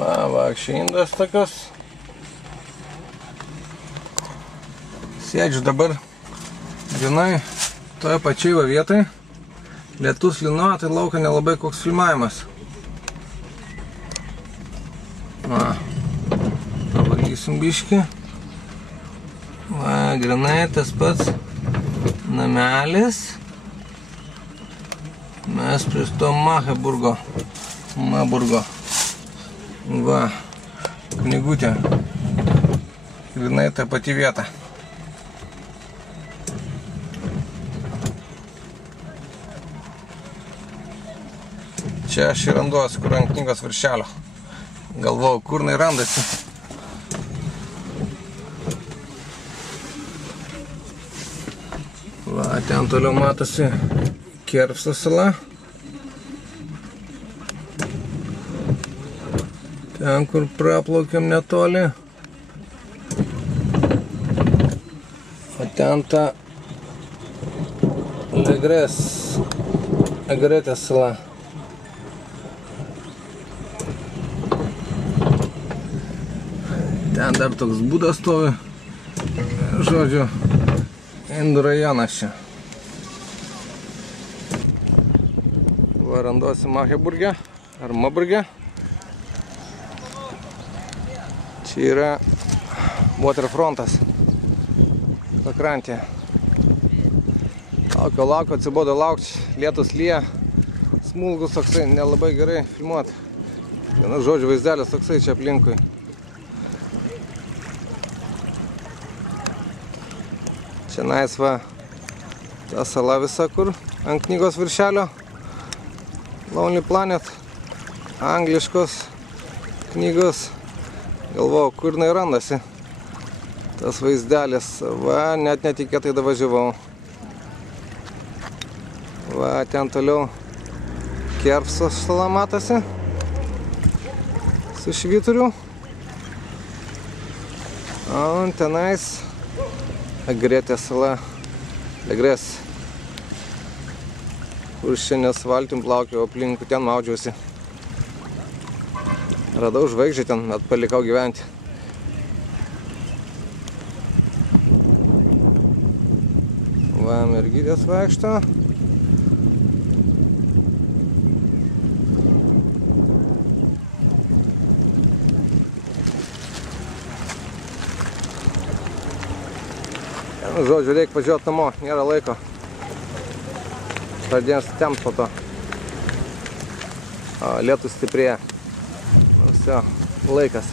Vakščiai indas tokios. Sėdžiu dabar vienai toje pačioje vietoje. Lietus linuoja, tai laukia nelabai koks filmavimas. Pavalysim biškį. Grinai tas pats namelis. Mes prie to Maburgo. Knygutė. Grinai ta pati vieta. Čia aš ir randuosi, kur ant knygos viršelio. Galvojau, kur jinai randasi. Ten toliau matosi Kerpso sala. Ten, kur praplaukiam netoli. O ten ta Legretės sala. Ten dar toks būdas stovi. Žodžiu, Indų rajonas čia. Randuosi Maburge ar Maburge. Čia yra waterfrontas. Pakrantė. Laukiu, atsibodo laukti. Lietus lyja. Smulgus toksai, nelabai gerai filmuoti. Vienas žodžiu vaizdelis toksai čia aplinkui. Čia naisva ta sala visa, kur ant knygos viršelio. Lonely Planet, angliškos knygos. Galvojau, kur jinai randasi. Tas vaizdelis. Net netikėtai davažiavau. Ten toliau Kerpso sala matosi. Su švyturiu. O tenais Legretės sala. Legres. Kur šiandien asfaltim plaukiau, aplinkui ten maudžiausi. Radau žvaigždžią ten, bet palikau gyventi. Mergytės vaikšto. Žodžiu, reikia važiuoti namo, nėra laiko. Pradėjom tempt po to. Lietus stiprėja. Visio, laikas.